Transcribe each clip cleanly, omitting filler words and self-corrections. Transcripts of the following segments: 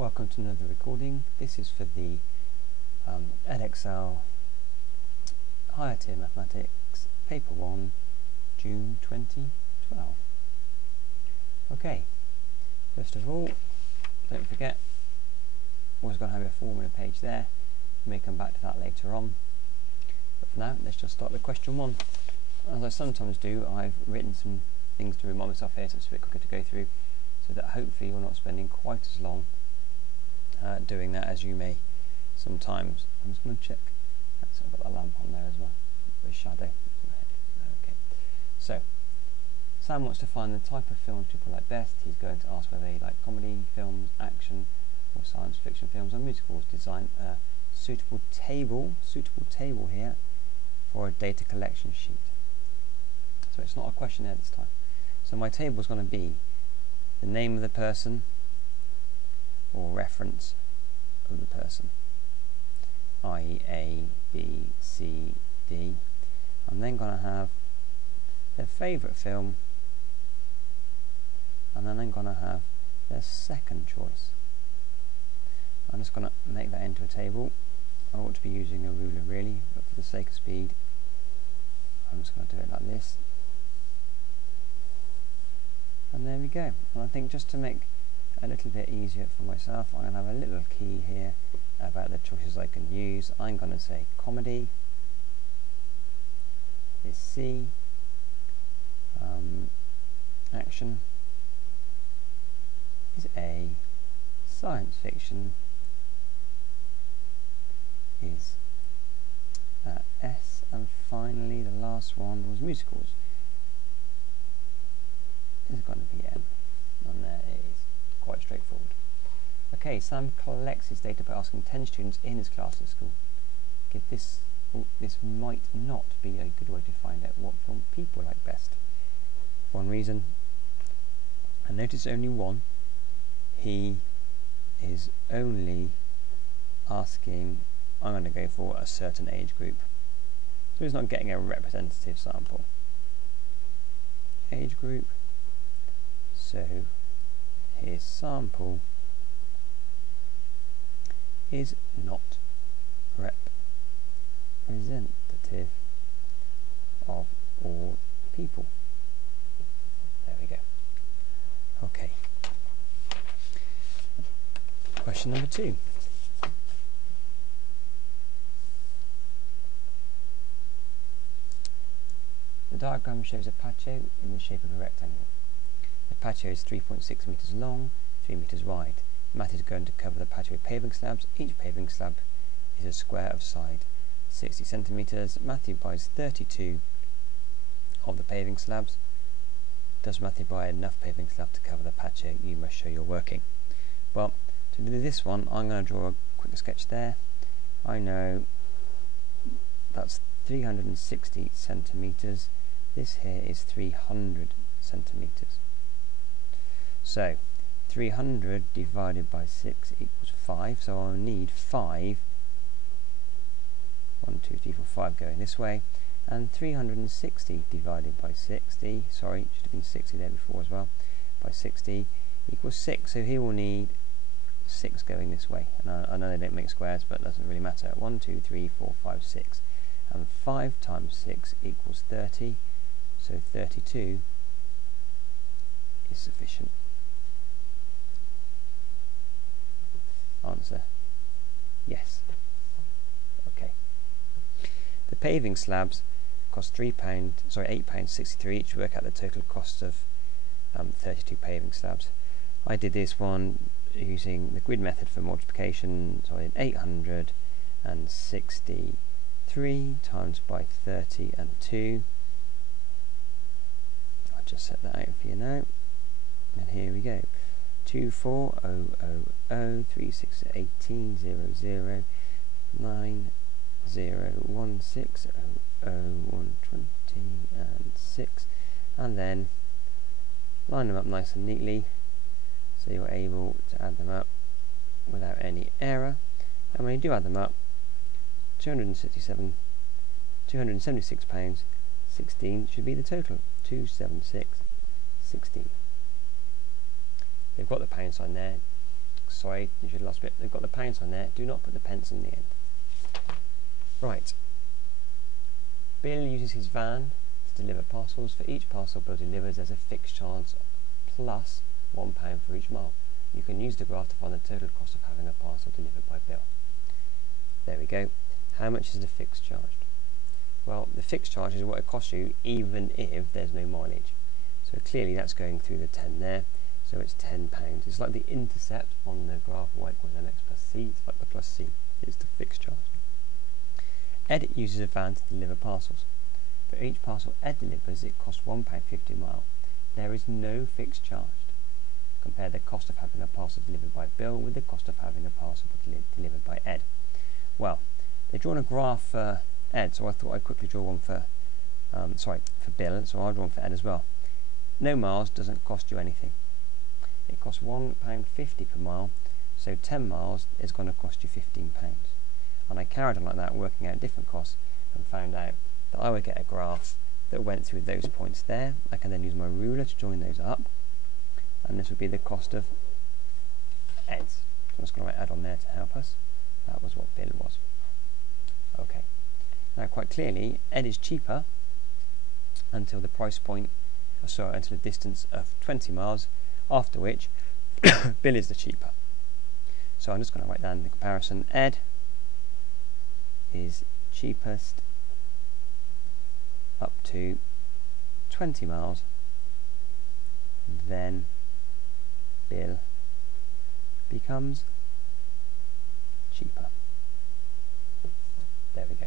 Welcome to another recording. This is for the Edexcel Higher Tier Mathematics Paper 1, June 2012. Okay, first of all, don't forget, always going to have a formula page there. We may come back to that later on. But for now, let's just start with question 1. As I sometimes do, I've written some things to remind myself here so it's a bit quicker to go through, so that hopefully you're not spending quite as long doing that as you may sometimes. I'm just going to check. I've got the lamp on there as well, with shadow. Okay. So, Sam wants to find the type of films people like best. He's going to ask whether they like comedy films, action, or science fiction films, or musicals. Design a suitable table here for a data collection sheet. So it's not a questionnaire this time. So my table is going to be the name of the person, or reference of the person, i.e. A, B, C, D. I'm then going to have their favourite film, and then I'm going to have their second choice. I'm just going to make that into a table. I ought to be using a ruler really, but for the sake of speed I'm just going to do it like this. And there we go. And I think just to make a little bit easier for myself, I'm going to have a little key here about the choices I can use. I'm going to say comedy is C, action is A, science fiction is S, and finally the last one was musicals. Is going to be M, and there it is. Quite straightforward. Okay, Sam collects his data by asking 10 students in his class at school. Okay, this might not be a good way to find out what film people like best. One reason, and notice only one, he is only asking, I'm going to go for a certain age group. So he's not getting a representative sample. Age group, so his sample is not representative of all people. There we go. Okay. Question number 2. The diagram shows a patio in the shape of a rectangle. The patio is 3.6 metres long, 3 metres wide. Matt is going to cover the patio with paving slabs. Each paving slab is a square of side 60 centimetres. Matthew buys 32 of the paving slabs. Does Matthew buy enough paving slab to cover the patio? You must show your working. Well, to do this one, I'm going to draw a quick sketch there. I know that's 360 centimetres. This here is 300 centimetres. So 300 divided by 6 equals 5, so I'll need 5, 1, 2, 3, 4, 5 going this way, and 360 divided by 60, sorry, should have been 60 there before as well, by 60 equals 6, so he will need 6 going this way, and I know they don't make squares, but it doesn't really matter. 1, 2, 3, 4, 5, 6, and 5 times 6 equals 30, so 32 is sufficient. Answer, yes. Okay. The paving slabs cost £8.63 each. Work out the total cost of 32 paving slabs. I did this one using the grid method for multiplication, so I did 863 times by 30 and 2. I'll just set that out for you now, and here we go. 24000 3618 00 9016 120 and 6, and then line them up nice and neatly so you're able to add them up without any error. And when you do add them up, £276.16 should be the total. 276.16. They've got the pound sign there, Sorry, you should have lost a bit. They've got the pounds on there. Do not put the pence on the end. Right. Bill uses his van to deliver parcels. For each parcel Bill delivers, there's a fixed charge plus £1 for each mile. You can use the graph to find the total cost of having a parcel delivered by Bill. There we go. How much is the fixed charge? Well, the fixed charge is what it costs you even if there's no mileage. So clearly that's going through the 10 there. So it's £10. It's like the intercept on the graph y equals mx plus c. It's like the plus c. It's the fixed charge. Ed uses a van to deliver parcels. For each parcel Ed delivers, it costs £1.50 a mile. There is no fixed charge. Compare the cost of having a parcel delivered by Bill with the cost of having a parcel delivered by Ed. Well, they've drawn a graph for Ed, so I thought I'd quickly draw one for Bill, so I'll draw one for Ed as well. No miles doesn't cost you anything. It costs £1.50 per mile, so 10 miles is going to cost you £15. And I carried on like that, working out different costs, and found out that I would get a graph that went through those points there. I can then use my ruler to join those up, and this would be the cost of Ed's. So I'm just going to write Ed on there to help us. That was what Bill was. Okay. Now quite clearly, Ed is cheaper until the price point, until the distance of 20 miles, after which Bill is the cheaper. So I'm just going to write down the comparison. Ed is cheapest up to 20 miles, then Bill becomes cheaper. There we go.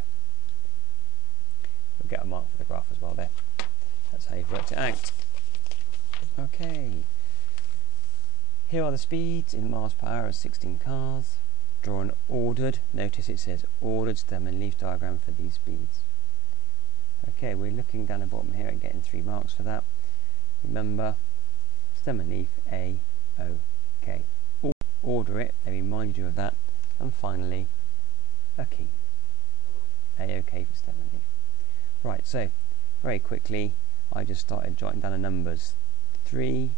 We'll get a mark for the graph as well there. That's how you've worked it out. Okay. Here are the speeds in miles per hour of 16 cars. Draw an ordered, notice it says ordered stem and leaf diagram for these speeds. Okay, we're looking down the bottom here and getting 3 marks for that. Remember, stem and leaf, A, O, K. Order it, they remind you of that. And finally, a key. A-OK for stem and leaf. Right, so very quickly I just started jotting down the numbers. 3,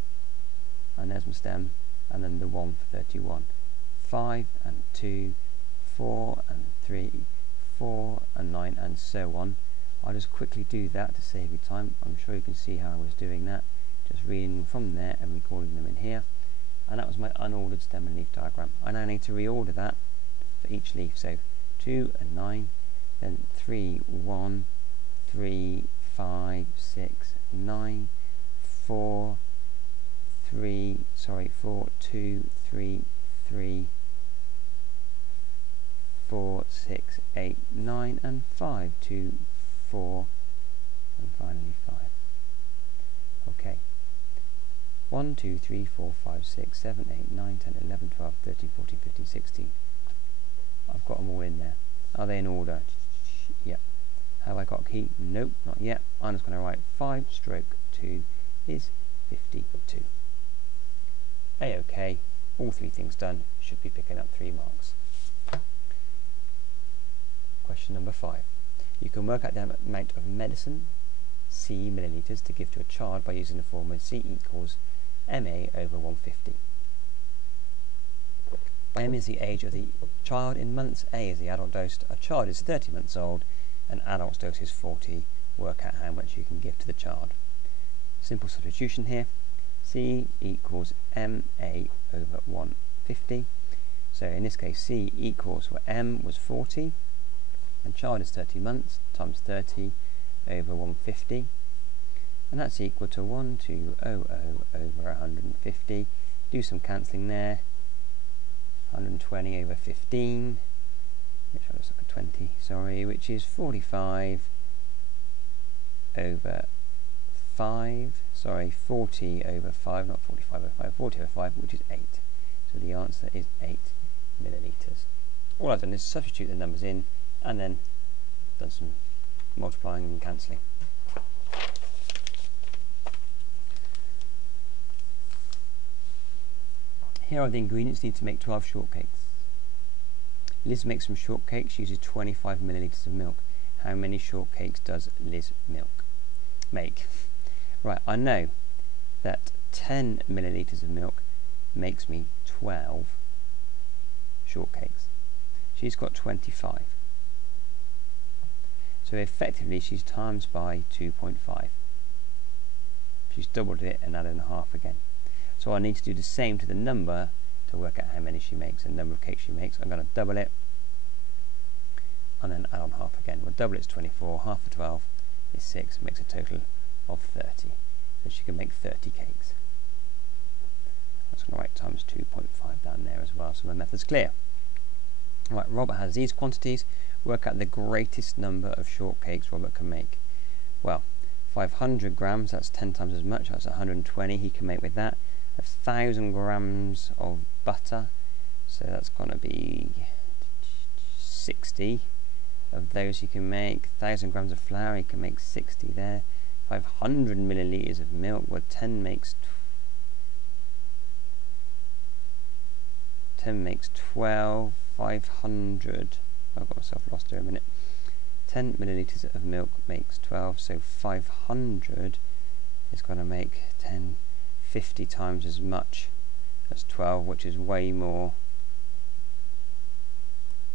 and there's my stem, and then the 1 for 31. 5 and 2, 4 and 3, 4 and 9, and so on. I'll just quickly do that to save you time. I'm sure you can see how I was doing that. Just reading them from there and recording them in here. And that was my unordered stem and leaf diagram. I now need to reorder that for each leaf. So 2 and 9, then 3, 1, 3, 5, 6, 9, 4, 2, 3, 3, 4, 6, 8, 9, and 5, 2, 4, and finally 5. Okay. 1, 2, 3, 4, 5, 6, 7, 8, 9, 10, 11, 12, 13, 14, 15, 16. I've got them all in there. Are they in order? Yep. Have I got a key? Nope, not yet. I'm just going to write 5 stroke 2 is 52. A-OK. All 3 things done. Should be picking up 3 marks. Question number 5. You can work out the amount of medicine, C millilitres, to give to a child by using the formula C equals MA over 150. M is the age of the child in months, A is the adult dose. A child is 30 months old, and adult's dose is 40. Work out how much you can give to the child. Simple substitution here. C equals MA over 150. So in this case, C equals, well, M was 40, and child is 30 months, times 30 over 150. And that's equal to 1200 over 150. Do some cancelling there. 120 over 15, which looks like a 20, sorry, which is 45 over 5, sorry, 40 over 5, not 45 over 5, 40 over 5, which is 8. So the answer is 8 millilitres. All I've done is substitute the numbers in and then done some multiplying and cancelling. Here are the ingredients needed to make 12 shortcakes. Liz makes some shortcakes, uses 25 millilitres of milk. How many shortcakes does Liz make? Right, I know that 10 millilitres of milk makes me 12 shortcakes. She's got 25. So effectively she's times by 2.5. She's doubled it and added a half again. So I need to do the same to the number to work out how many she makes, the number of cakes she makes. I'm going to double it and then add on half again. Well, double it's 24, half of 12 is 6, makes a total of 30. So she can make 30 cakes. That's going to write times 2.5 down there as well, so my method's clear. Right, Robert has these quantities. Work out the greatest number of shortcakes Robert can make. Well, 500 grams, that's 10 times as much, that's 120 he can make with that. 1,000 grams of butter, so that's going to be 60 of those he can make. 1,000 grams of flour, he can make 60 there. 500 milliliters of milk, well 10 makes 12. 500, I've got myself lost here a minute. 10 milliliters of milk makes 12, so 500 is going to make 50 times as much as 12, which is way more.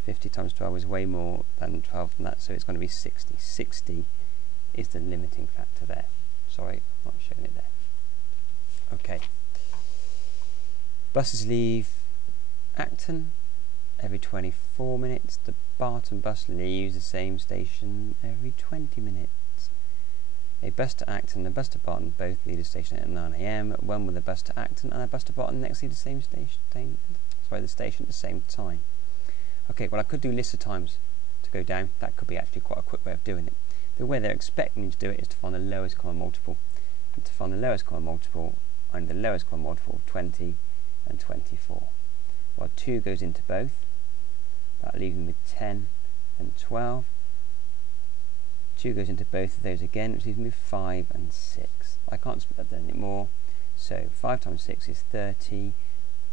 50 times 12 is way more than 12 than that, so it's going to be 60. 60 is the limiting factor there. Sorry, I'm not showing it there. Okay. Buses leave Acton every 24 minutes. The Barton bus leaves the same station every 20 minutes. A bus to Acton and a bus to Barton both leave the station at 9 AM. When will the bus to Acton and a bus to Barton next leave the same station? The station at the same time. Okay, well I could do lists of times to go down. That could be actually quite a quick way of doing it. The way they're expecting me to do it is to find the lowest common multiple. And to find the lowest common multiple, I need the lowest common multiple of 20 and 24. Well, 2 goes into both. That leaves me with 10 and 12. 2 goes into both of those again, which leaves me with 5 and 6. I can't split that down anymore. So 5 times 6 is 30.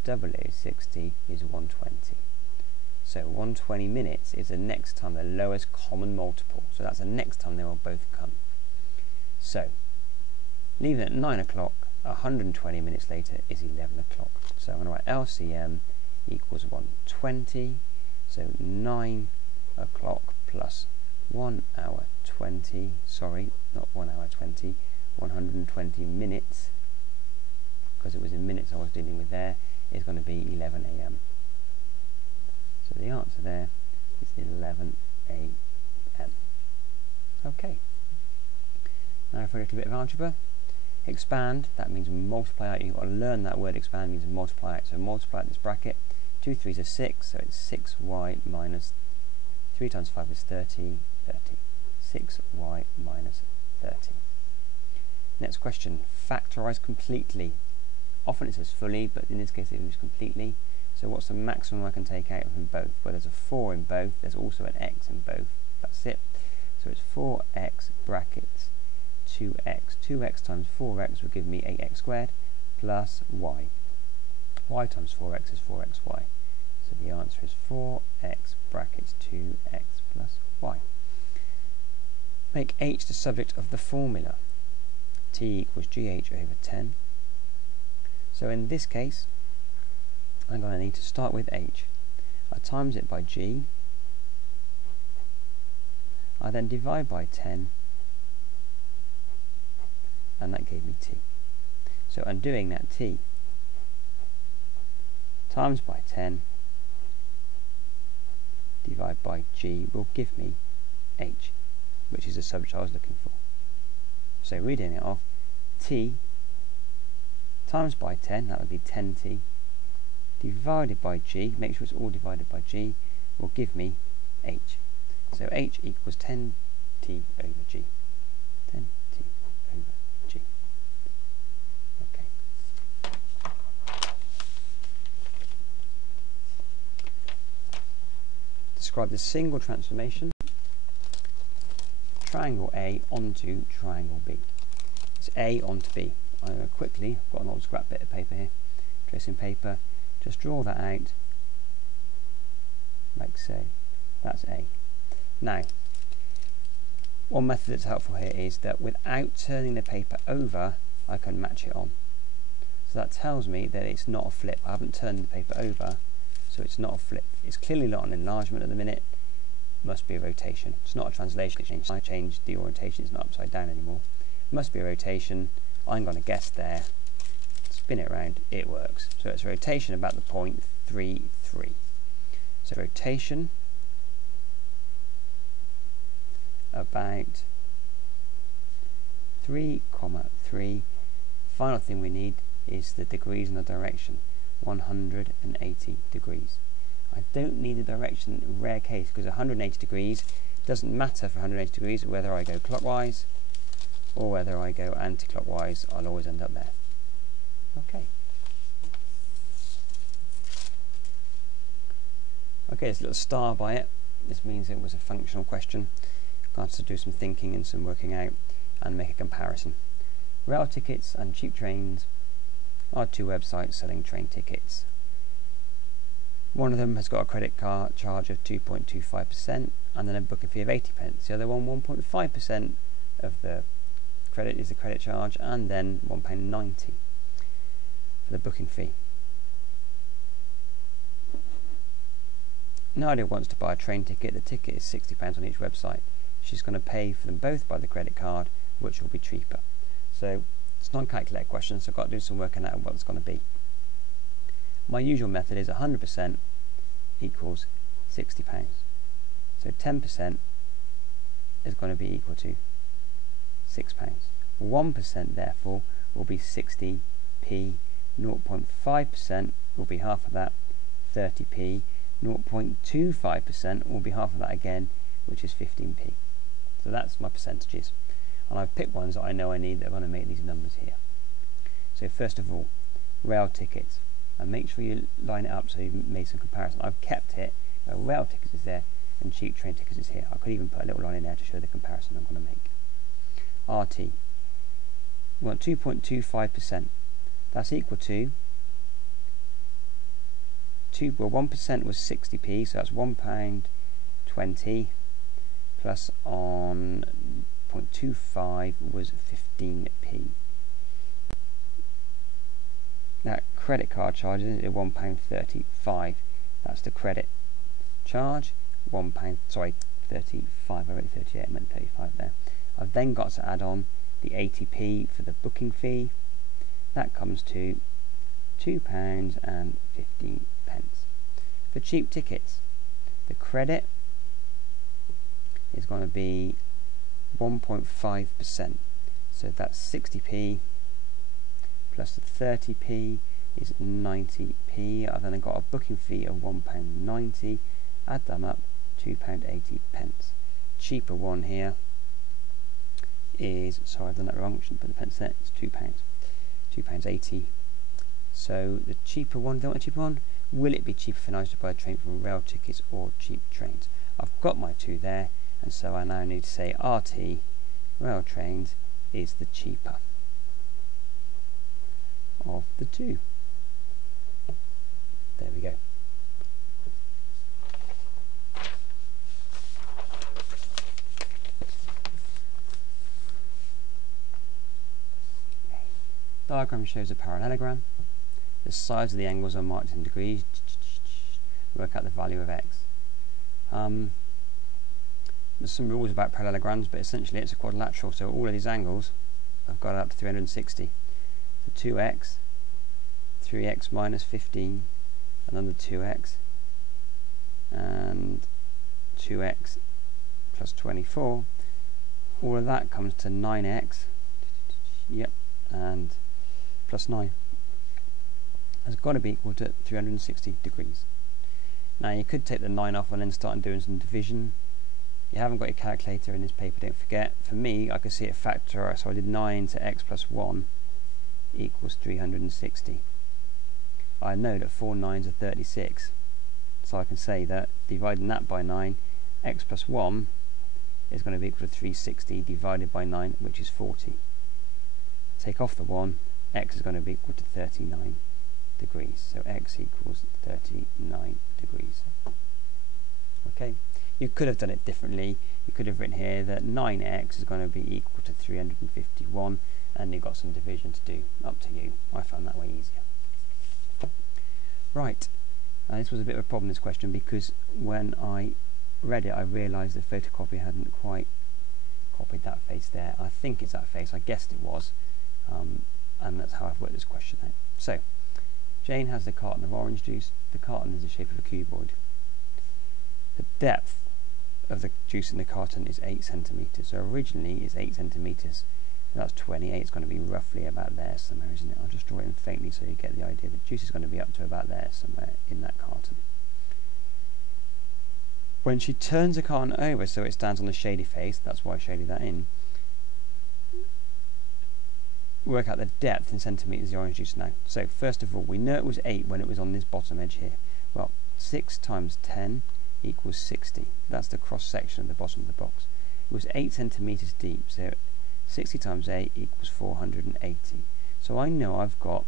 Double it is 60 is 120. So 120 minutes is the next time the lowest common multiple. So that's the next time they will both come. So leaving at 9 o'clock, 120 minutes later is 11 o'clock. So I'm going to write LCM equals 120. So 9 o'clock plus 1 hour 20, sorry, not 1 hour 20, 120 minutes, because it was in minutes I was dealing with there, is going to be 11 AM. So the answer there is 11 AM. Okay. Now for a little bit of algebra. Expand, that means multiply out. You've got to learn that word expand means multiply out. So multiply out this bracket. 2 3s are 6, so it's 6y minus 3 times 5 is 30, 30. 6y minus 30. Next question, factorise completely. Often it says fully, but in this case it means completely. So what's the maximum I can take out from both? Well, there's a 4 in both, there's also an x in both. That's it. So it's 4x brackets 2x. 2x times 4x will give me 8x squared plus y. Y times 4x is 4xy. So the answer is 4x brackets 2x plus y. Make h the subject of the formula. T equals gh over 10. So in this case, I'm going to need to start with h. I times it by g. I then divide by 10. And that gave me t. So undoing that t times by 10 divide by g will give me h, which is the subject I was looking for. So reading it off, t times by 10, that would be 10t, divided by g, make sure it's all divided by g, will give me h. So h equals 10t over g. 10t over g. Okay. Describe the single transformation, triangle A onto triangle B. It's A onto B. I'm going to quickly, I've got an old scrap bit of paper here, tracing paper, just draw that out, like so. That's A. Now, one method that's helpful here is that without turning the paper over, I can match it on. So that tells me that it's not a flip. I haven't turned the paper over, so it's not a flip. It's clearly not an enlargement at the minute. Must be a rotation. It's not a translation change. I changed the orientation. It's not upside down anymore. Must be a rotation. I'm going to guess there. Spin it around. It works. So it's a rotation about the point 3, 3. So rotation about 3, 3. Final thing we need is the degrees in the direction. 180 degrees. I don't need the direction in rare case, because 180 degrees doesn't matter for 180 degrees whether I go clockwise or whether I go anti-clockwise. I'll always end up there. Okay. Okay, there's a little star by it. This means it was a functional question. Got to do some thinking and some working out and make a comparison. Rail tickets and cheap trains are two websites selling train tickets. One of them has got a credit card charge of 2.25% and then a booking fee of 80 pence. The other one, 1.5% of the credit is the credit charge, and then £1.90 for the booking fee. Nadia wants to buy a train ticket. The ticket is £60 on each website. She's going to pay for them both by the credit card, which will be cheaper. So it's a non-calculated question, so I've got to do some working out what it's going to be. My usual method is 100% equals £60. So 10% is going to be equal to £6. 1% therefore will be 60p. 0.5% will be half of that, 30p. 0.25% will be half of that again, which is 15p. So that's my percentages. And I've picked ones that I know I need that are going to make these numbers here. So first of all, rail tickets. And make sure you line it up so you've made some comparison. I've kept it, rail tickets is there and cheap train tickets is here. I could even put a little line in there to show the comparison I'm going to make. RT, we want 2.25%. That's equal to 1% was 60p, so that's £1.20 plus on 0.25 was 15p. That credit card charge is £1.35. That's the credit charge. £1.35. I wrote 38. I meant 35 there. I've then got to add on the 80p for the booking fee. That comes to £2.15. For cheap tickets, the credit is going to be 1.5%. So that's 60p. Plus the 30p is 90p. I've then got a booking fee of £1.90. Add them up, £2.80. Cheaper one here is, sorry, I've done that wrong. Shouldn't put the pence there. It's £2. £2.80. So the cheaper one, don't want a cheaper one. Will it be cheaper for Nigel to buy a train from rail tickets or cheap trains? I've got my two there, and so I now need to say RT, rail trains, is the cheaper of the two. There we go. Diagram shows a parallelogram. The sides of the angles are marked in degrees. Work out the value of x. There's some rules about parallelograms, but essentially it's a quadrilateral, so all of these angles have got up to 360. So 2x, 3x minus 15, another 2x, and 2x plus 24. All of that comes to 9x, yep, and plus 9. Has got to be equal to 360 degrees. Now you could take the 9 off and then start doing some division. You haven't got your calculator in this paper, don't forget. For me, I could see it factor, so I did 9 to x plus 1 equals 360. I know that 4 9s are 36, so I can say that dividing that by 9, x plus 1 is going to be equal to 360 divided by 9, which is 40. Take off the 1, x is going to be equal to 39 degrees. So x equals 39 degrees. Okay, you could have done it differently. You could have written here that 9x is going to be equal to 351, and you've got some division to do. Up to you. I found that way easier. Right, This was a bit of a problem, this question, because when I read it I realised the photocopy hadn't quite copied that face there. I think it's that face, I guessed it was, and that's how I've worked this question out. So, Jane has the carton of orange juice. The carton is the shape of a cuboid. The depth of the juice in the carton is 8 centimetres. So originally it's 8 centimetres. That's 28. It's going to be roughly about there somewhere, isn't it? I'll just draw it in faintly so you get the idea. The juice is going to be up to about there somewhere in that carton. When she turns the carton over so it stands on the shady face, that's why I shaded that in, work out the depth in centimetres of the orange juice now. So first of all, we know it was 8 when it was on this bottom edge here. Well, 6 times 10 equals 60. That's the cross section of the bottom of the box. It was 8 centimetres deep, so 60 times 8 equals 480. So I know I've got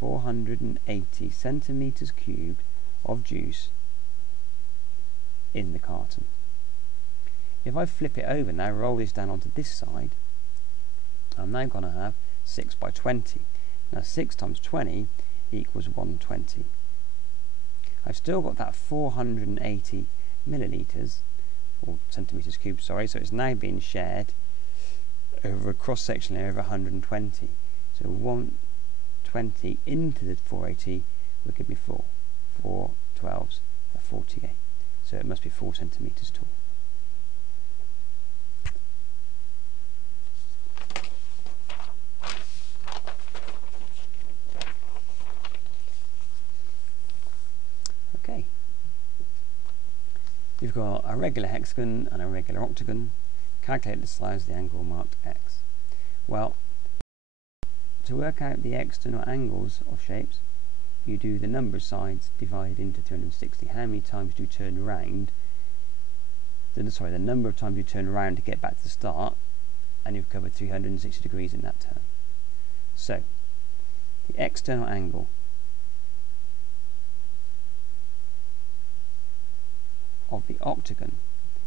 480 centimetres cubed of juice in the carton. If I flip it over now, roll this down onto this side, I'm now going to have 6 by 20. Now 6 times 20 equals 120. I've still got that 480 millilitres, or centimetres cubed, sorry, so it's now being shared over a cross-section area of 120. So 120 into the 480 will give me 4. 4 12s are 48. So it must be 4 centimetres tall. Okay. You've got a regular hexagon and a regular octagon. Calculate the size of the angle marked x. Well, to work out the external angles of shapes, you do the number of sides divided into 260. How many times do you turn around? The number of times you turn around to get back to the start, and you've covered 360 degrees in that turn. So, the external angle of the octagon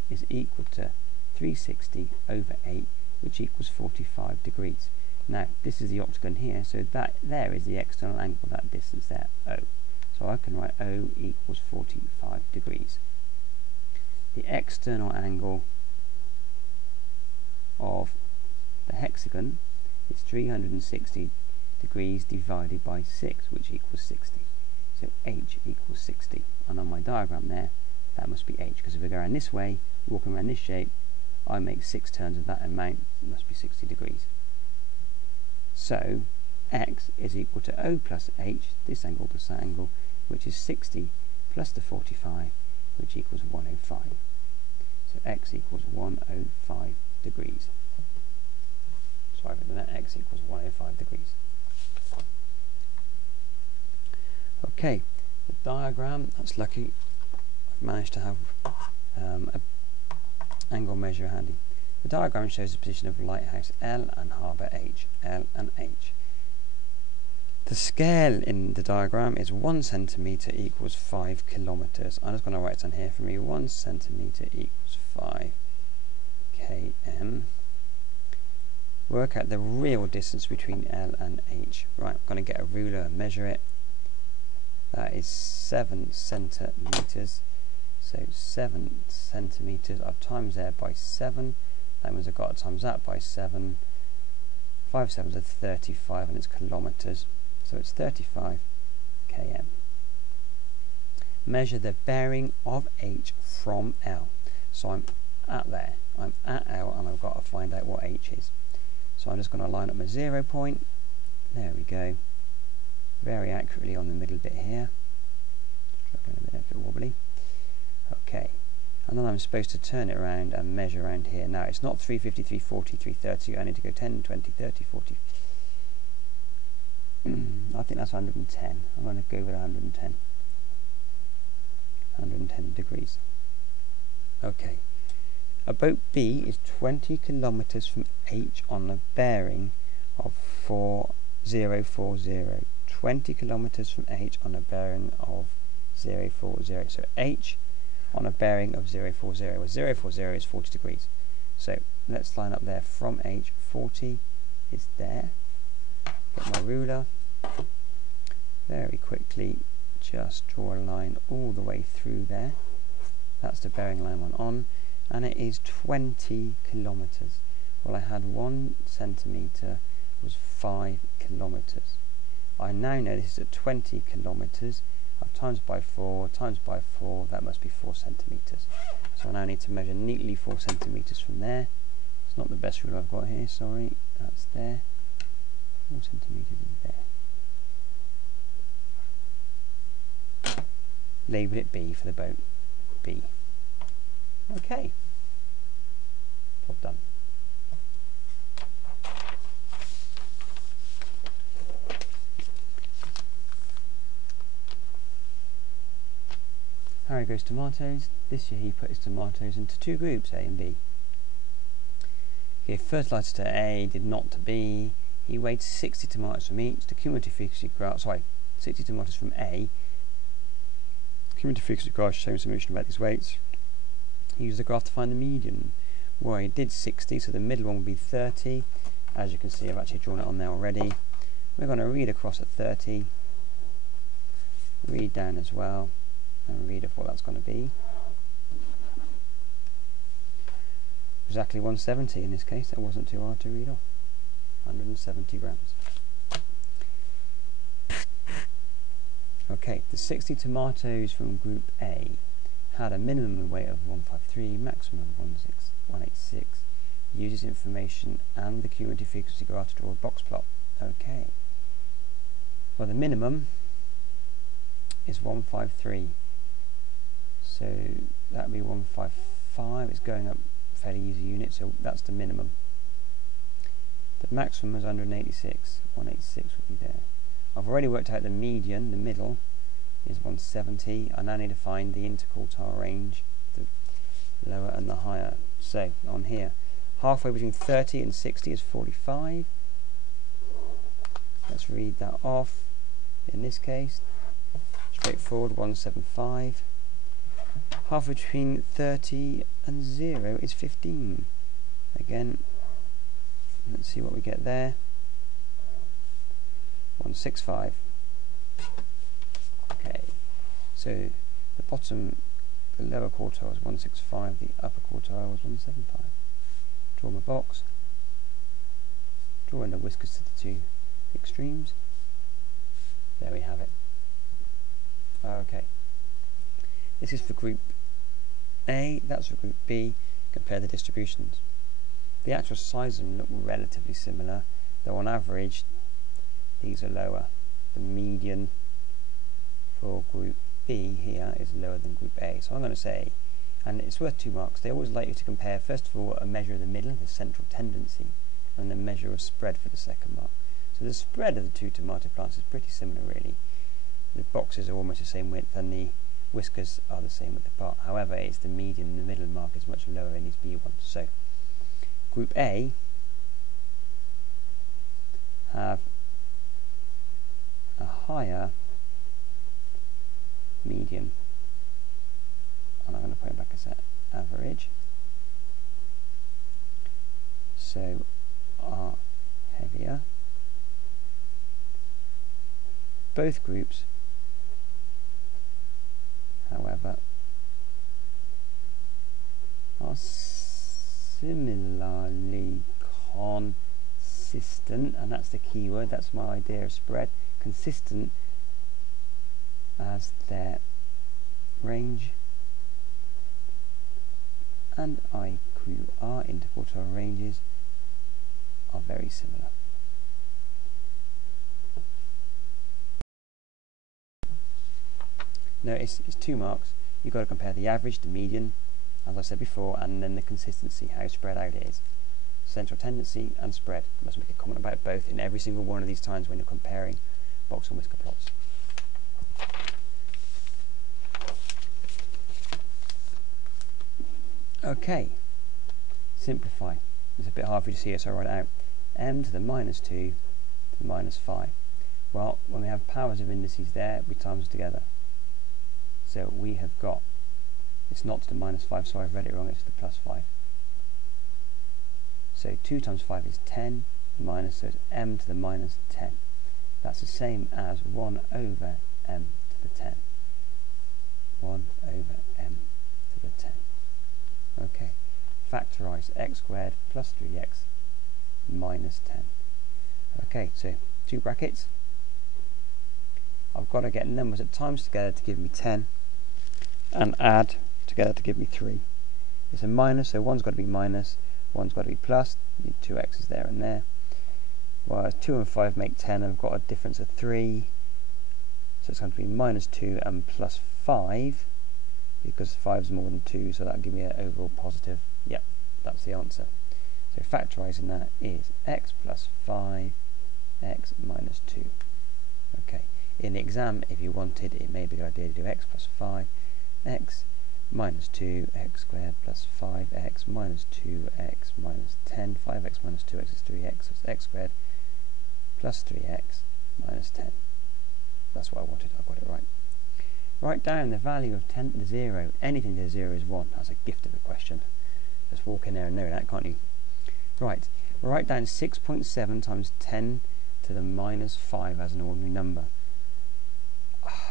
is equal to 360 over 8, which equals 45 degrees. Now, this is the octagon here, so that there is the external angle of that distance there, O. So I can write O equals 45 degrees. The external angle of the hexagon is 360 degrees divided by 6, which equals 60. So H equals 60. And on my diagram there, that must be H, because if we go around this way, walking around this shape, I make 6 turns of that amount, it must be 60 degrees. So X is equal to O plus H, this angle plus that angle, which is 60 plus the 45, which equals 105. So X equals 105 degrees. Sorry for that, X equals 105 degrees. Okay, the diagram, that's lucky. I've managed to have an angle measure handy. The diagram shows the position of lighthouse L and harbour H. L and H. The scale in the diagram is 1 centimetre equals 5 kilometres. I'm just going to write it down here for me. 1 centimetre equals 5 km. Work out the real distance between L and H. Right, I'm going to get a ruler and measure it. That is 7 centimetres. So 7 centimetres. I've times there by 7. That means I've got to times that by 7. 5 sevens are 35, and it's kilometres. So it's 35 km. Measure the bearing of H from L. So I'm at there. I'm at L, and I've got to find out what H is. So I'm just going to line up my 0 point. There we go. Very accurately on the middle bit here. Struggling a bit, a bit wobbly. Okay. And then I'm supposed to turn it around and measure around here. Now it's not 350, 340, 330. I need to go 10, 20, 30, 40. I think that's 110. I'm going to go with 110. 110 degrees. Okay. A boat B is 20 kilometres from H on a bearing of 4040. 20 kilometres from H on a bearing of 040. So H on a bearing of 040, where 040 is 40 degrees. So let's line up there from H. 40 is there. Get my ruler. Very quickly just draw a line all the way through there. That's the bearing line one on, and it is 20 kilometers. Well, I had 1 centimeter was 5 kilometers. I now know this is at 20 kilometers. I've times by 4, that must be 4 centimeters. So I now need to measure neatly 4 centimeters from there. It's not the best ruler I've got here, sorry. That's there. 4 centimeters is there. Label it B for the boat. B. Okay. Job done. Harry grows tomatoes. This year he put his tomatoes into 2 groups, A and B. He gave fertilizer to A, did not to B. He weighed 60 tomatoes from each. The cumulative frequency graph, 60 tomatoes from A. Cumulative frequency graph showing solution about these weights. He used the graph to find the median. Well, he did 60, so the middle one would be 30. As you can see, I've actually drawn it on there already. We're going to read across at 30. Read down as well. And read of what that's going to be. Exactly 170 in this case. That wasn't too hard to read off. 170 grams. Okay, the 60 tomatoes from group A had a minimum weight of 153, maximum of 186. Uses information and the cumulative frequency graph to draw a box plot. Okay. Well, the minimum is 153. So that would be 155. It's going up fairly easy unit, so that's the minimum. The maximum is 186. 186 would be there. I've already worked out the median, the middle is 170. I now need to find the interquartile range, the lower and the higher. So on here, halfway between 30 and 60 is 45. Let's read that off. In this case, straightforward, 175. Half between 30 and 0 is 15. Again, let's see what we get there. 165. Okay, so the bottom, the lower quartile was 165, the upper quartile was 175. Draw my box. Draw in the whiskers to the 2 extremes. There we have it. Okay. This is for group A, that's for group B. Compare the distributions. The actual size of them look relatively similar, though on average these are lower. The median for group B here is lower than group A. So I'm going to say, and it's worth 2 marks, they always like you to compare first of all a measure of the middle, the central tendency, and the measure of spread for the second mark. So the spread of the 2 tomato plants is pretty similar really. The boxes are almost the same width and the whiskers are the same width apart. However, it's the median, the middle mark is much lower in these B ones. So group A have a higher median, and I'm going to put it back as average, so are heavier. Both groups, however, are similarly consistent, and that's the key word, that's my idea of spread, consistent as their range and IQR, interquartile ranges, are very similar. Notice it's 2 marks. You've got to compare the average, the median, as I said before, and then the consistency, how spread out it is. Central tendency and spread. You must make a comment about both in every single one of these times when you're comparing box and whisker plots. Okay, simplify. It's a bit hard for you to see, so I'll write it out. M to the minus 2 to the minus 5. Well, when we have powers of indices there, we times together. So we have got, it's not to the minus 5, so I've read it wrong, it's to the plus 5. So 2 times 5 is 10, minus, so it's m to the minus 10. That's the same as 1 over m to the 10. 1 over m to the 10. Okay, factorise x squared plus 3x minus 10. Okay, so 2 brackets. I've got to get numbers at times together to give me 10 and add together to give me 3. It's a minus, so one's got to be minus, one's got to be plus. Need 2 x's there and there. Well, 2 and 5 make 10, and I've got a difference of 3. So it's going to be minus 2 and plus 5, because 5 is more than 2, so that'll give me an overall positive. Yep, that's the answer. So factorising that is x plus 5, x minus 2. Okay, in the exam, if you wanted, it may be a good idea to do x plus 5, x minus 2, x squared plus 5x minus 2x minus 10. 5x minus 2x is 3x, so it's x squared plus 3x minus 10. That's what I wanted, I got it right. Write down the value of 10 to the 0. Anything to the 0 is 1. That's a gift of a question. Just walk in there and know that, can't you? Right, write down 6.7 times 10 to the minus 5 as an ordinary number.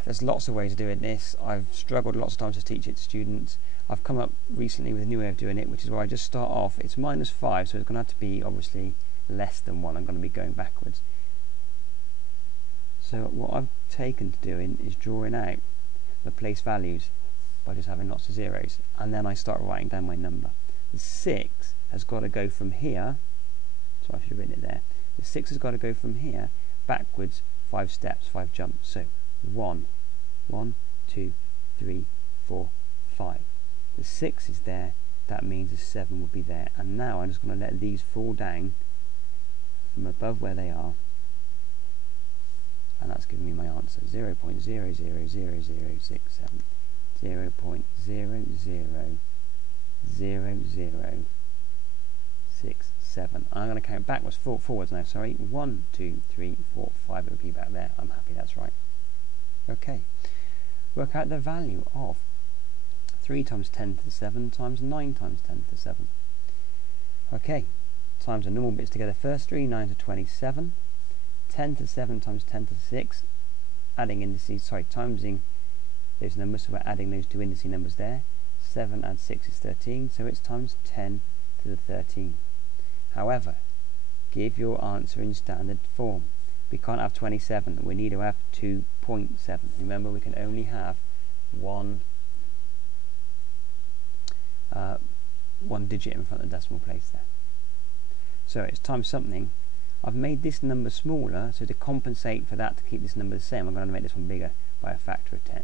There's lots of ways of doing this. I've struggled lots of times to teach it to students. I've come up recently with a new way of doing it, which is where I just start off. It's minus 5, so it's going to have to be obviously less than 1. I'm going to be going backwards. So what I've taken to doing is drawing out the place values by just having lots of zeros, and then I start writing down my number. The 6 has got to go from here, so I should have written it there. The 6 has got to go from here backwards 5 steps, 5 jumps. So 1, 2, 3, 4, 5. The 6 is there, that means the 7 will be there. And now I'm just going to let these fall down from above where they are, and that's giving me my answer. 0.000067, 0.000067. I'm going to count backwards, forwards now, sorry. 1, 2, 3, 4, 5, it will be back there. I'm happy that's right. Okay, work out the value of 3 times 10 to the 7 times 9 times 10 to the 7. Okay, times the normal bits together first. 3 9s are 27. 10 to the 7 times 10 to the 6. Adding indices, sorry, timesing those numbers, so we're adding those two indices numbers there. 7 and 6 is 13, so it's times 10 to the 13. However, give your answer in standard form. We can't have 27, we need to have 2.7. Remember, we can only have one digit in front of the decimal place there. So it's times something. I've made this number smaller, so to compensate for that, to keep this number the same, I'm going to make this one bigger by a factor of 10.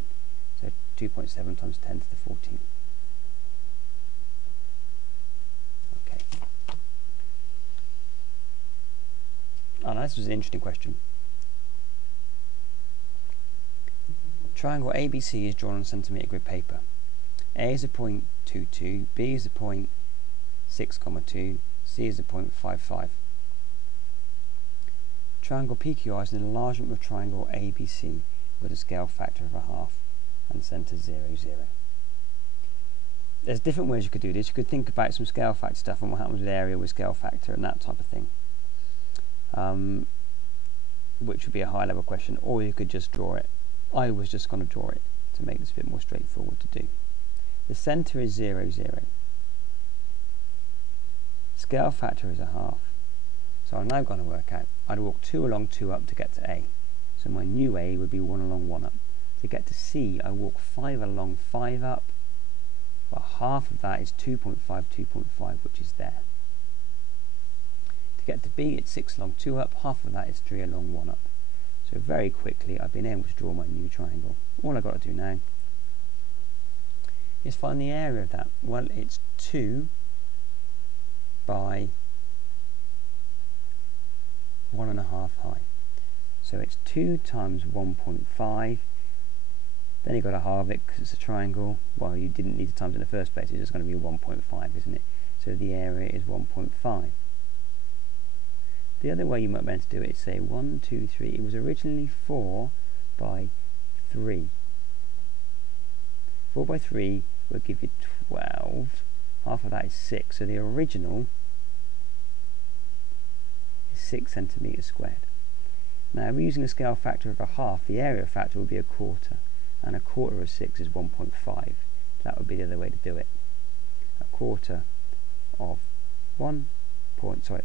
So 2.7 times 10 to the 14. Okay. Oh, now this was an interesting question. Triangle ABC is drawn on centimetre grid paper. A is a point 22, B is a point 6,2, C is a point 55. Triangle PQR is an enlargement of triangle ABC with a scale factor of 1/2 and centre 0, 0. There's different ways you could do this. You could think about some scale factor stuff and what happens with area with scale factor and that type of thing, which would be a high level question, or you could just draw it. I was just going to draw it to make this a bit more straightforward to do. The centre is 0, 0. Scale factor is 1/2. So I'm now going to work out, I'd walk 2 along 2 up to get to A. So my new A would be 1 along 1 up. To get to C, I walk 5 along 5 up, but half of that is 2.5, 2.5, which is there. To get to B, it's 6 along 2 up, half of that is 3 along 1 up. So very quickly, I've been able to draw my new triangle. All I've got to do now is find the area of that. Well, it's 2 by 1.5 high. So it's 2 times 1.5. Then you've got to halve it because it's a triangle. Well, you didn't need to times in the first place. It's just going to be 1.5, isn't it? So the area is 1.5. The other way you might be able to do it is say 1, 2, 3. It was originally 4 by 3. 4 by 3 will give you 12. Half of that is 6. So the original is 6 centimetres squared. Now, we're using a scale factor of 1/2. The area factor will be 1/4. and a quarter of 6 is 1.5. That would be the other way to do it. A quarter of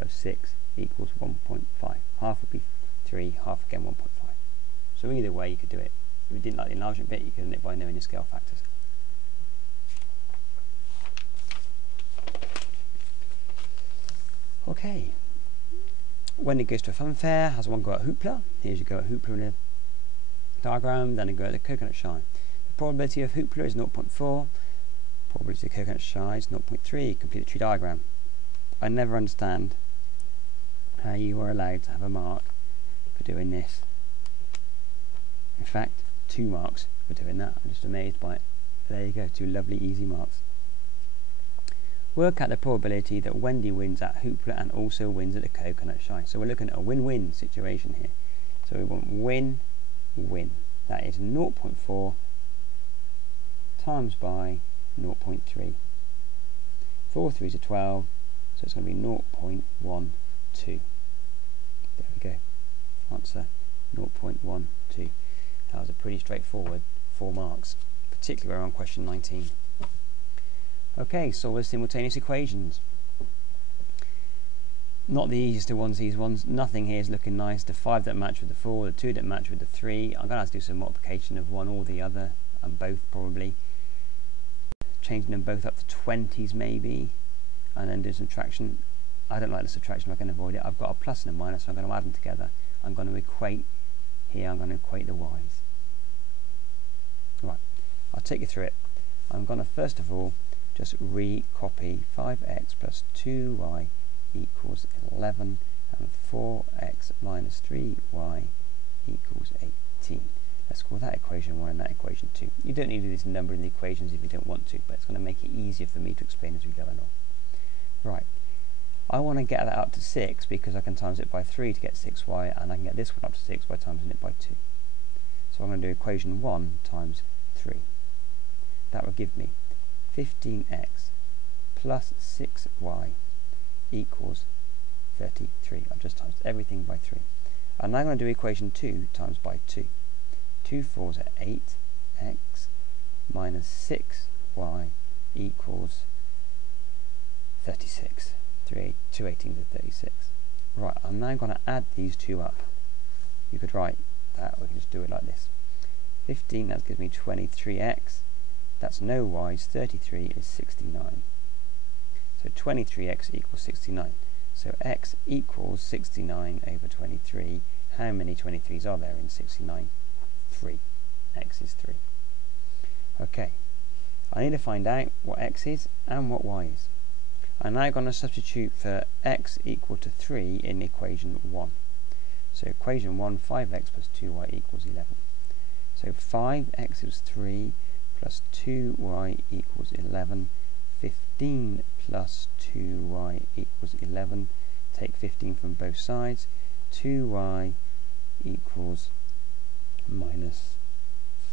6 equals 1.5. Half would be 3, half again 1.5. So either way you could do it. If you didn't like the enlargement bit, you could do it by knowing the scale factors. Okay. When it goes to a fun fair, has one go at hoopla? Here's you go at hoopla in a diagram, then you go at the coconut shy. The probability of hoopla is 0.4. Probability of coconut shy is 0.3. Complete the tree diagram. I never understand how you are allowed to have a mark for doing this. In fact, 2 marks for doing that. I'm just amazed by it. There you go, 2 lovely easy marks. Work out the probability that Wendy wins at hoopla and also wins at the coconut shy. So we're looking at a win-win situation here. So we want win-win. That is 0.4 times by 0.3. 4 3s are 12, so it's going to be 0.12. There we go. Answer 0.12. That was a pretty straightforward 4 marks, particularly around question 19. Okay, solve the simultaneous equations. Not the easiest of ones, these ones. Nothing here is looking nice. The 5 don't match with the 4, the 2 don't match with the 3. I'm going to have to do some multiplication of one or the other, and both probably. Changing them both up to 20s maybe, and then do subtraction. I don't like the subtraction, I can avoid it. I've got a plus and a minus, so I'm going to add them together. I'm going to equate here, I'm going to equate the y's. Right, I'll take you through it. I'm going to first of all just recopy 5x plus 2y equals 11 and 4x minus 3y equals 18. Let's call that equation 1 and that equation 2. You don't need to do this number in the equations if you don't want to, but it's going to make it easier for me to explain as we go along. Right, I want to get that up to 6 because I can times it by 3 to get 6y, and I can get this one up to 6 by timesing it by 2. So I'm going to do equation 1 times 3. That will give me 15x plus 6y equals 33. I've just times everything by 3. I'm now going to do equation 2 times by 2. 2 4s are 8x minus 6y equals 36. 2 18s are 36. Right, I'm now going to add these two up. You could write that, we can just do it like this. 15, that gives me 23x. That's no y's, 33 is 69. So 23x equals 69. So x equals 69 over 23. How many 23s are there in 69? 3. X is 3. Okay, I need to find out what x is and what y is. I'm now going to substitute for x equal to 3 in equation 1. So equation 1, 5x plus 2y equals 11. So 5x is 3 plus 2y equals 11. 15 plus 2y equals 11. Take 15 from both sides. 2y equals minus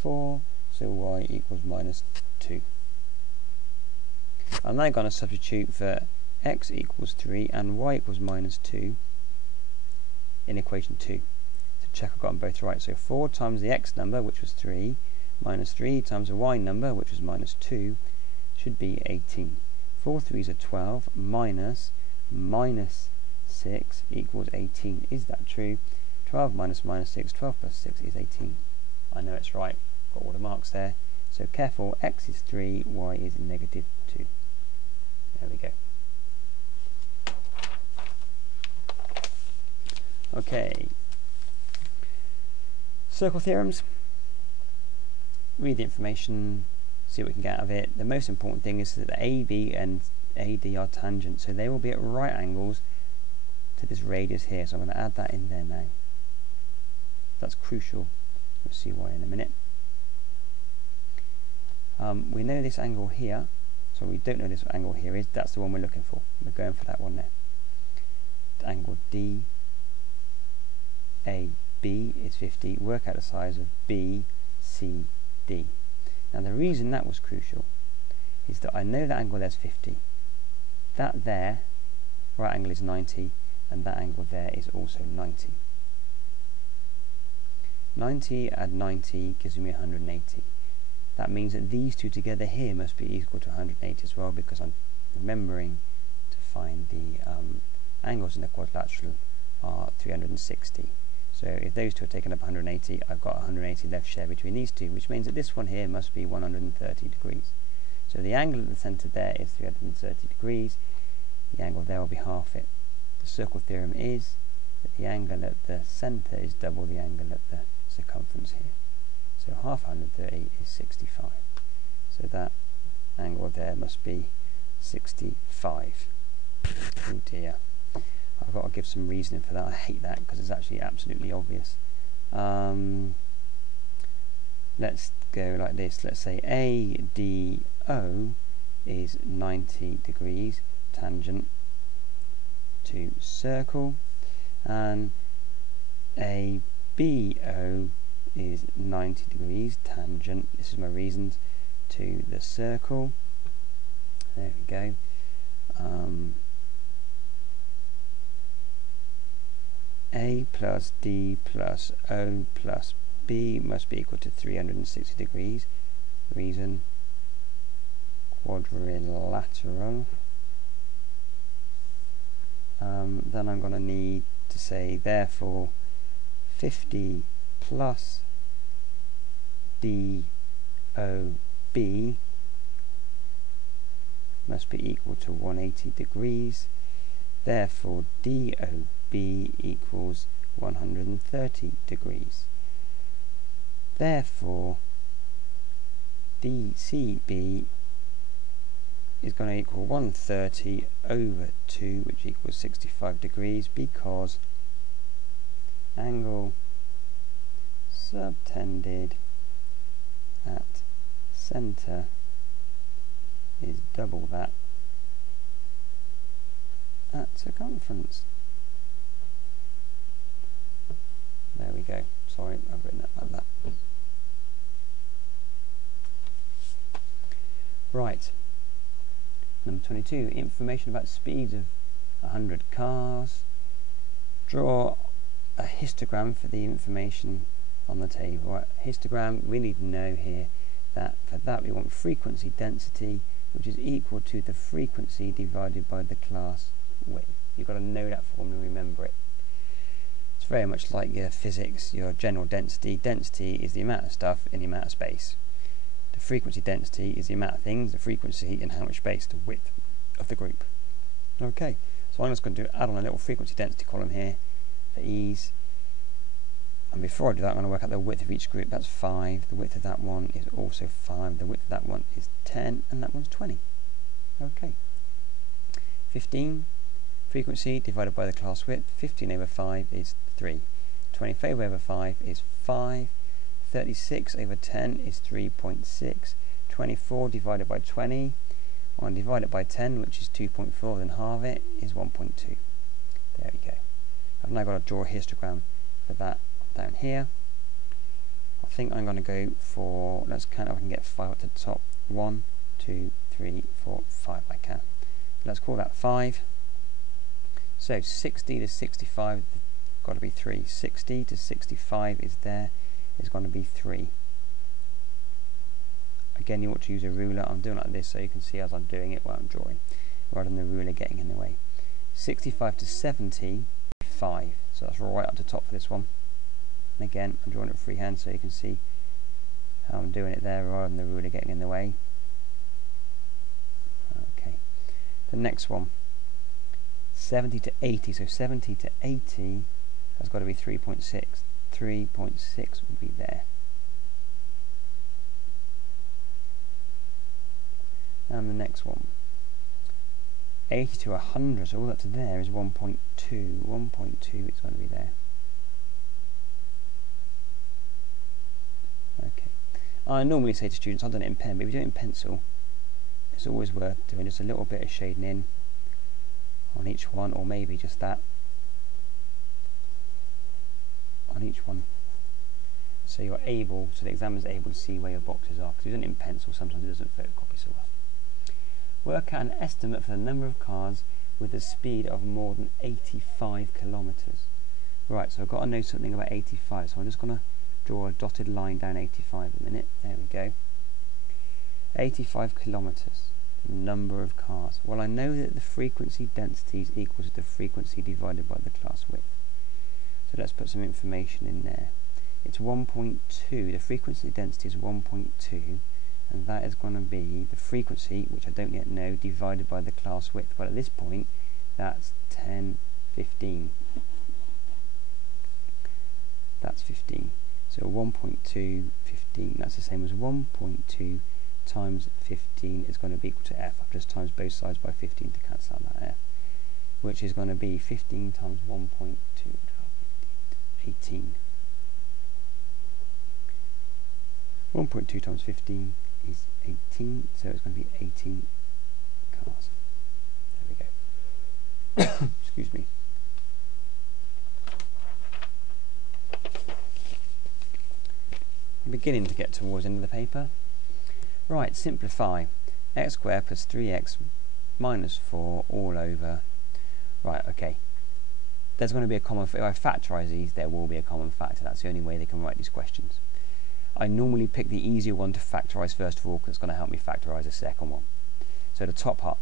4, so y equals minus 2. I'm now going to substitute for x equals 3 and y equals minus 2 in equation 2 to check I've got them both right. So 4 times the x number, which was 3, minus 3 times the y number, which was minus 2, should be 18. 4 3s are 12, minus 6 equals 18. Is that true? 12 minus 6, 12 plus 6 is 18. I know it's right, got all the marks there. So careful, x is 3, y is negative 2. There we go. Okay. Circle theorems. Read the information, see what we can get out of it. The most important thing is that the AB and AD are tangent, so they will be at right angles to this radius here. So I'm going to add that in there now. That's crucial. We'll see why in a minute. We know this angle here, so we don't know this angle here is. That's the one we're looking for. We're going for that one there. The angle DAB is 50. Work out the size of BCD. Now the reason that was crucial is that I know that angle there's 50. That there, right angle is 90, and that angle there is also 90. 90 add 90 gives me 180. that means that these two together here must be equal to 180 as well, because I'm remembering to find the angles in the quadrilateral are 360. So if those two are taken up 180, I've got 180 left share between these two, which means that this one here must be 130 degrees. So the angle at the centre there is 330 degrees. The angle there will be half it. The circle theorem is that the angle at the centre is double the angle at the circumference here. So half 130 is 65. So that angle there must be 65. Oh dear. I've got to give some reasoning for that. I hate that because it's actually absolutely obvious. Let's go like this. Let's say ADO is 90 degrees tangent to circle, and ABO is 90 degrees tangent, this is my reasons, to the circle. There we go. A plus D plus O plus B must be equal to 360 degrees. Reason quadrilateral. Then I'm going to need to say therefore 50 plus DOB must be equal to 180 degrees. Therefore DOB equals 130 degrees. Therefore DCB is going to equal 130 over 2, which equals 65 degrees, because angle subtended at centre is double that at circumference. There we go. Sorry, I've written it like that. Right. Number 22. Information about speeds of 100 cars. Draw a histogram for the information on the table. Right. Histogram, we need to know here that for that we want frequency density, which is equal to the frequency divided by the class width. You've got to know that formula and remember it. It's very much like your physics, your general density. Density is the amount of stuff in the amount of space. The frequency density is the amount of things, the frequency in how much space, the width of the group. Okay, so I'm just going to add on a little frequency density column here for ease. And before I do that, I'm going to work out the width of each group. That's 5. The width of that one is also 5. The width of that one is 10, and that one's 20. Okay. 15. Frequency divided by the class width. 15 over 5 is 3. 25 over 5 is 5. 36 over 10 is 3.6. 24 divided by 20, and divided by 10, which is 2.4, then halve it, is 1.2. There we go. I've now got to draw a histogram for that down here. I think I'm going to go for, let's count if I can get 5 at the top. 1, 2, 3, 4, 5 I can. Let's call that 5. So 60 to 65 got to be 3. 60 to 65 is there. Is going to be 3. Again, you want to use a ruler. I'm doing like this so you can see as I'm doing it while I'm drawing, rather than the ruler getting in the way. 65 to 70, 5. So that's right up the top for this one. And again, I'm drawing it freehand so you can see how I'm doing it there rather than the ruler getting in the way. Okay. The next one, 70 to 80. So 70 to 80 has got to be 3.6. 3.6 would be there. And the next one, 80 to 100, so all up to there is 1.2. 1.2 it's going to be there. Okay. I normally say to students, I've done it in pen, but if you do it in pencil, it's always worth doing just a little bit of shading in on each one, or maybe just that on each one, so you're able, so the examiner's able to see where your boxes are, because if you've done it in pencil sometimes it doesn't photocopy so well. Work out an estimate for the number of cars with a speed of more than 85 kilometers. Right, so I've got to know something about 85, so I'm just going to draw a dotted line down 85 a minute. There we go. 85 kilometres, number of cars. Well, I know that the frequency density is equal to the frequency divided by the class width. So let's put some information in there. It's 1.2, the frequency density is 1.2, and that is going to be the frequency, which I don't yet know, divided by the class width. Well, at this point, that's 10, 15. That's 15. So 1.2, 15, that's the same as 1.2 times 15 is going to be equal to f. I've just times both sides by 15 to cancel out that f, which is going to be 15 times 1.2, 12, 15, 18. 1.2 times 15 is 18, so it's going to be 18 cars. There we go. Excuse me. I'm beginning to get towards the end of the paper. Right, simplify. X squared plus 3x minus 4 all over. Right, okay. There's going to be a common, if I factorise these, there will be a common factor. That's the only way they can write these questions. I normally pick the easier one to factorise first of all, because it's going to help me factorise the second one. So the top part,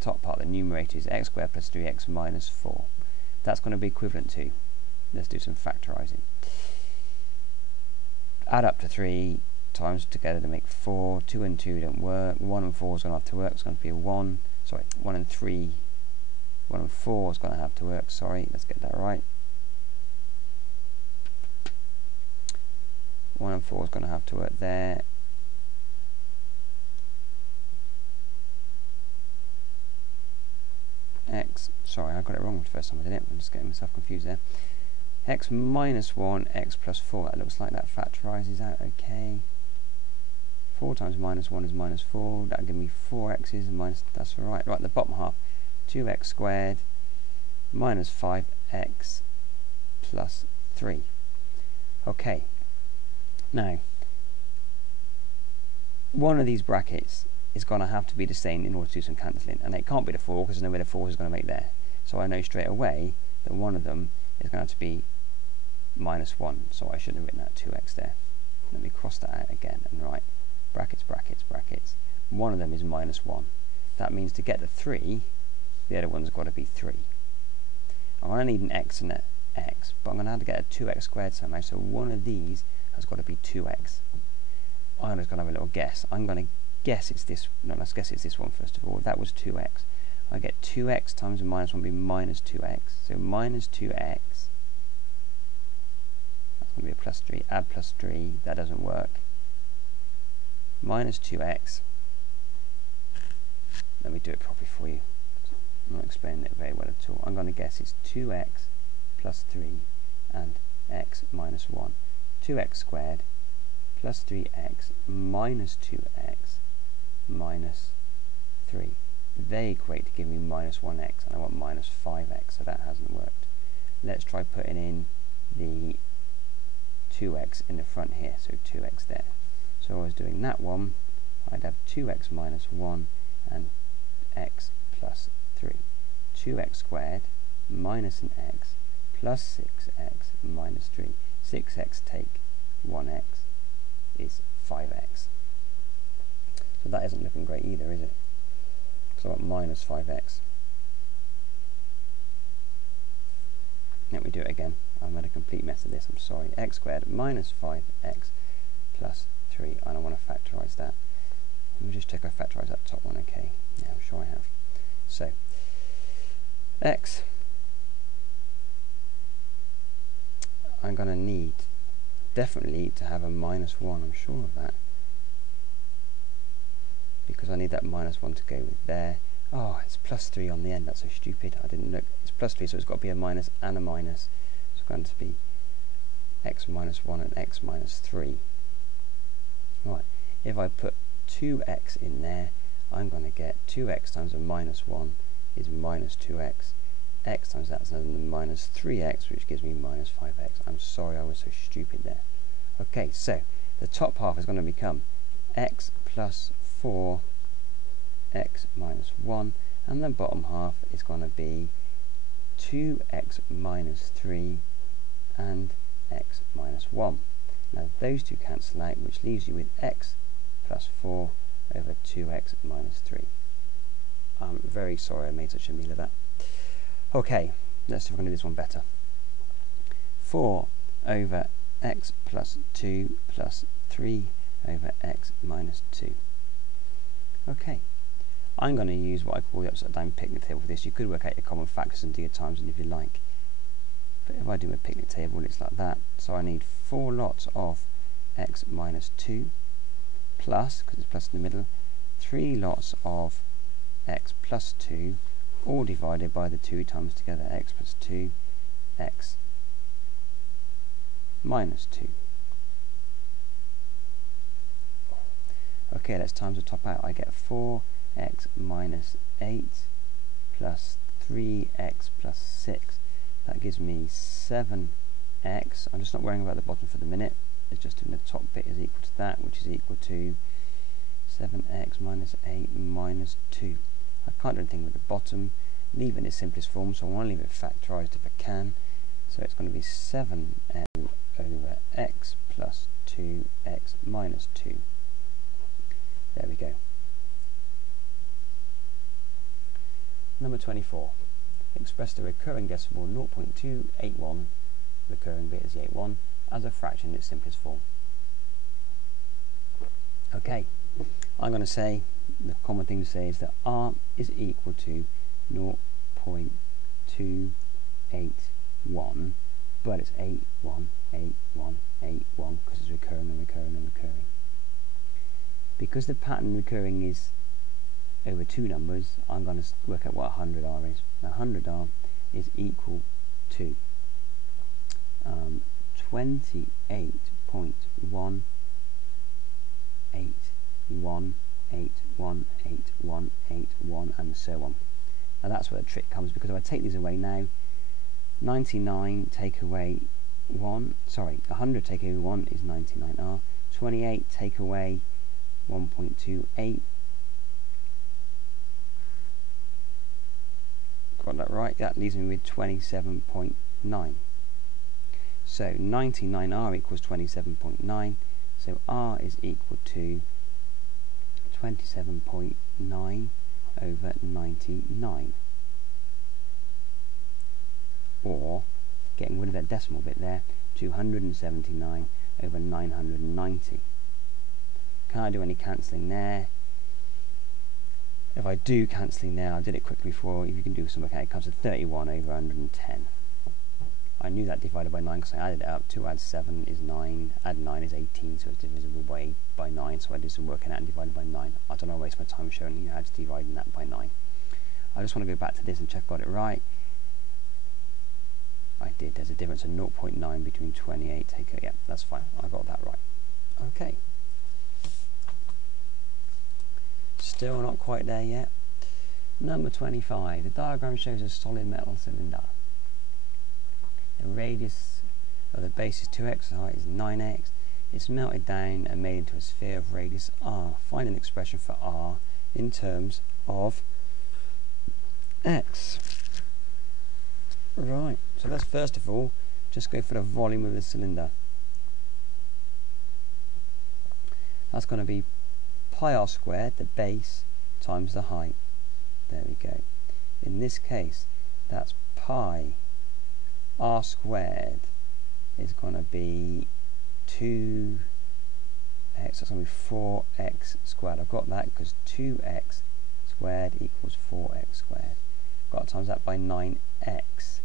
the numerator is x squared plus 3x minus 4. That's going to be equivalent to, let's do some factorising. Add up to 3 times together to make 4. 2 and 2 don't work. 1 and 4 is going to have to work. It's going to be a 1. Sorry, 1 and 3. 1 and 4 is going to have to work. Sorry, let's get that right. 1 and 4 is going to have to work there. X, sorry, I got it wrong the first time I did it. I'm just getting myself confused there. X minus 1, x plus 4. That looks like that factorises out okay. 4 times minus 1 is minus 4. That'll give me 4x's minus, that's all right. Right, the bottom half, 2x squared minus 5x plus 3. Okay. Now, one of these brackets is going to have to be the same in order to do some cancelling, and it can't be the 4 because there's no way the 4 is going to make there. So I know straight away that one of them is going to have to be minus 1, so I shouldn't have written that 2x there. Let me cross that out again and write brackets, brackets, brackets. One of them is minus 1. That means to get the 3, the other one's got to be 3. I'm going to need an x and an x, but I'm going to have to get a 2x squared somehow, so one of these has got to be 2x. I'm just going to have a little guess. I'm going to guess it's this, no, let's guess it's this one first of all. That was 2x. I get 2x times a minus 1 will be minus 2x. So minus 2x, that's going to be a plus 3, add plus 3, that doesn't work. Minus 2x, let me do it properly for you. I'm not explaining it very well at all. I'm going to guess it's 2x plus 3 and x minus 1. 2x squared plus 3x minus 2x minus 3. They equate to give me minus 1x, and I want minus 5x, so that hasn't worked. Let's try putting in the 2x in the front here, so 2x there. So I was doing that one, I'd have 2x minus 1 and x plus 3. 2x squared minus an x plus 6x minus 3. 6x take 1x is 5x. So that isn't looking great either, is it? So I want minus 5x. Let me do it again. I've made a complete mess of this, I'm sorry. X squared minus 5x plus 3. I don't want to factorise that. Let me just check I factorise that top one, okay. Yeah, I'm sure I have. So, x, I'm going to need definitely to have a minus 1, I'm sure of that. Because I need that minus 1 to go with there. Oh, it's plus 3 on the end, that's so stupid. I didn't look. It's plus 3, so it's got to be a minus and a minus. So it's going to be x minus 1 and x minus 3. Right, if I put 2x in there, I'm going to get 2x times a minus 1 is minus 2x. X times that's another minus 3x, which gives me minus 5x. I'm sorry I was so stupid there. Okay, so the top half is going to become x plus 4 x minus 1, and the bottom half is going to be 2x minus 3 and x minus 1. Now those two cancel out, which leaves you with x plus 4 over 2x minus 3. I'm very sorry I made such a meal of that. Okay, let's see if we can do this one better. 4 over x plus 2 plus 3 over x minus 2. Okay, I'm going to use what I call the upside down picnic table for this. You could work out your common factors and do your times if you like. But if I do a picnic table, it's like that. So I need 4 lots of x minus 2 plus, because it's plus in the middle, 3 lots of x plus 2, all divided by the 2 times together, x plus 2, x minus 2. Okay, let's times the top out. I get 4x minus 8 plus 3x plus 6. That gives me 7x. I'm just not worrying about the bottom for the minute. It's just doing the top bit is equal to that, which is equal to 7x minus 8 minus 2. I can't do anything with the bottom. Leave it in its simplest form, so I want to leave it factorised if I can. So it's going to be 7x over x plus 2x minus 2. There we go. Number 24. Express the recurring decimal 0.281, recurring bit is the 81, as a fraction in its simplest form. Okay, I'm going to say, the common thing to say is that r is equal to 0.281, but it's 81, 81, 81, because it's recurring and recurring and recurring. Because the pattern recurring is over 2 numbers, I'm going to work out what 100r is. Now 100r is equal to 28.181818181, and so on. Now that's where the trick comes, because if I take these away now, 99 take away 1, sorry, 100 take away 1 is 99r, 28 take away 1.28, got that right, that leaves me with 27.9. So 99r equals 27.9, so r is equal to 27.9 over 99. Or, getting rid of that decimal bit there, 279 over 990. Can I do any cancelling there? If I do cancelling there, I did it quickly before, if you can do some okay, it comes to 31 over 110. I knew that divided by 9 because I added it up. 2 add 7 is 9, add 9 is 18, so it's divisible by 9, so I did some working out and divided by 9. I don't want to waste my time showing you how to divide that by 9. I just want to go back to this and check I got it right. I did. There's a difference of 0.9 between 28, yeah, that's fine. I got that right. Okay. Still not quite there yet. Number 25. The diagram shows a solid metal cylinder. The radius of the base is 2x, the height is 9x. It's melted down and made into a sphere of radius r. Find an expression for r in terms of x. Right, so let's first of all just go for the volume of the cylinder. That's going to be pi r squared, the base, times the height. There we go. In this case, that's pi r squared is going to be 2x, that's going to be 4x squared. I've got that because 2x squared equals 4x squared. Got to times that by 9x.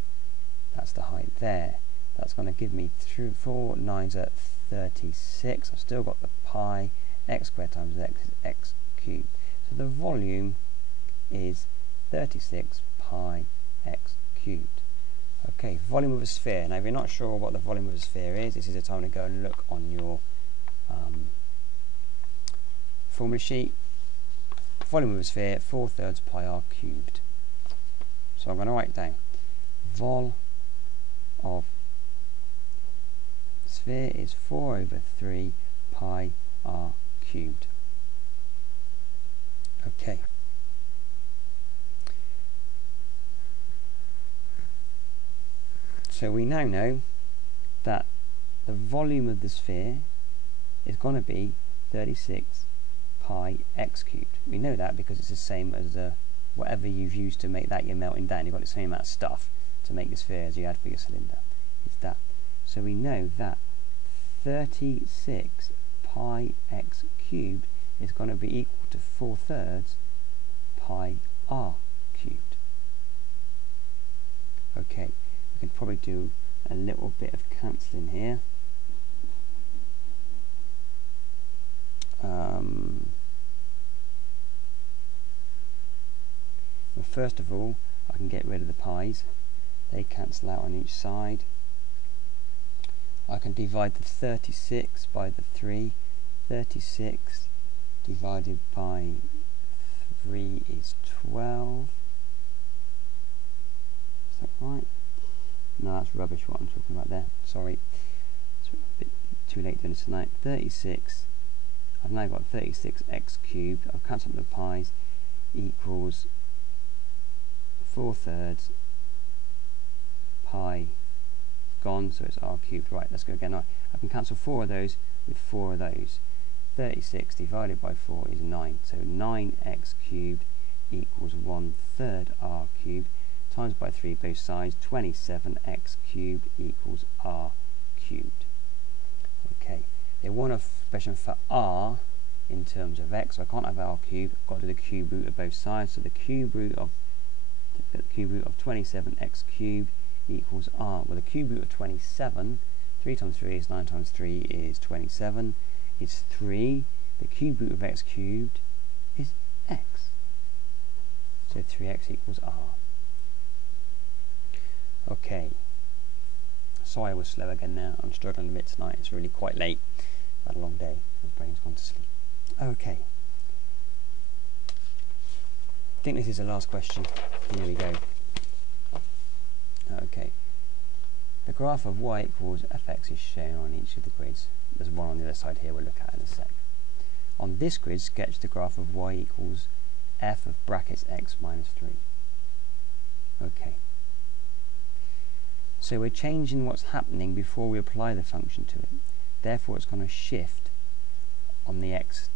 That's the height there. That's going to give me 4 9s at 36. I've still got the pi. X squared times x is x cubed. So the volume is 36 pi x cubed. Okay, volume of a sphere. Now if you're not sure what the volume of a sphere is, this is the time to go and look on your formula sheet. Volume of a sphere, 4/3 pi r cubed. So I'm going to write down vol of sphere is 4/3 pi r cubed. Okay. So we now know that the volume of the sphere is going to be 36 pi x cubed. We know that because it's the same as whatever you've used to make that you're melting down. You've got the same amount of stuff to make the sphere as you had for your cylinder. It's that. So we know that 36 pi x cubed is going to be equal to 4/3 pi r cubed. Okay, we can probably do a little bit of cancelling here. Well, first of all, I can get rid of the pi's. They cancel out on each side. I can divide the 36 by the 3. 36 divided by 3 is 12. Is that right? No, that's rubbish what I'm talking about there. Sorry. It's a bit too late doing this tonight. 36. I've now got 36x cubed. I've cancelled the pi's, equals 4/3 pi gone, so it's r cubed. Right, let's go again. I can cancel 4 of those with 4 of those. 36 divided by 4 is 9, so 9x cubed equals 1/3 r cubed, times by 3 both sides, 27x cubed equals r cubed. Okay, they want an expression for r in terms of x, so I can't have r cubed, I've got to do the cube root of both sides, so the cube root of 27x cubed equals r. Well, the cube root of 27, 3 times 3 is 9 times 3 is 27, is 3. The cube root of x cubed is x. So 3x equals r. Okay. Sorry I was slow again now. I'm struggling a bit tonight. It's really quite late. I've had a long day. My brain's gone to sleep. Okay. I think this is the last question. Here we go. Okay. The graph of y equals fx is shown on each of the grids. There's one on the other side here we'll look at in a sec. On this grid, sketch the graph of y equals f of brackets x minus 3. Okay. So we're changing what's happening before we apply the function to it. Therefore it's going to shift on the x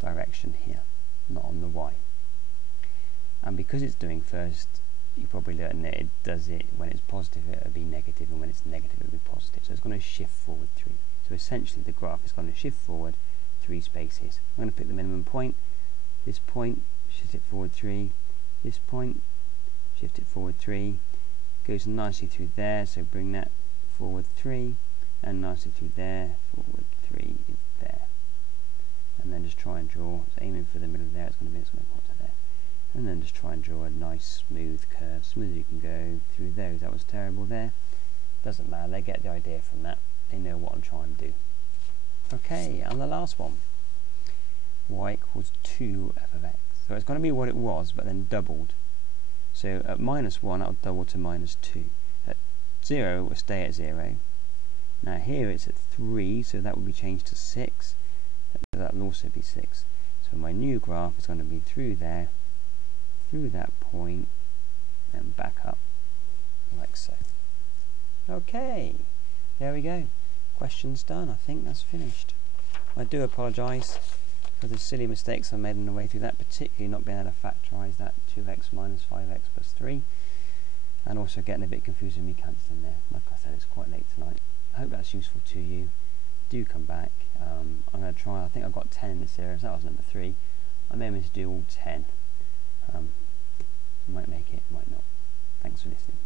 direction here, not on the y. And because it's doing first, you probably learned that it does it when it's positive it'll be negative, and when it's negative it'll be positive. So it's going to shift forward 3. So essentially the graph is going to shift forward 3 spaces. I'm going to pick the minimum point. This point, shift it forward 3. This point, shift it forward 3. Goes nicely through there, so bring that forward 3, and nicely through there, forward 3 is there. And then just try and draw, so aiming for the middle there, it's going to be something to there. And then just try and draw a nice smooth curve, smooth as you can go through those. That was terrible there. Doesn't matter, they get the idea from that. They know what I'm trying to do. Okay, and the last one. Y equals 2f of x. So it's going to be what it was, but then doubled. So at minus 1, that'll double to minus 2. At 0, it will stay at 0. Now here it's at 3, so that will be changed to 6. That will also be 6. So my new graph is going to be through there, through that point, and back up, like so. Okay, there we go. Question's done. I think that's finished. I do apologise for the silly mistakes I made on the way through that, particularly not being able to factorise that 2x minus 5x plus 3, and also getting a bit confused with me cancelling there. Like I said, it's quite late tonight. I hope that's useful to you. Do come back. I'm going to try, I think I've got 10 in this series, that was number 3. I'm aiming to do all 10. Might make it, might not. Thanks for listening.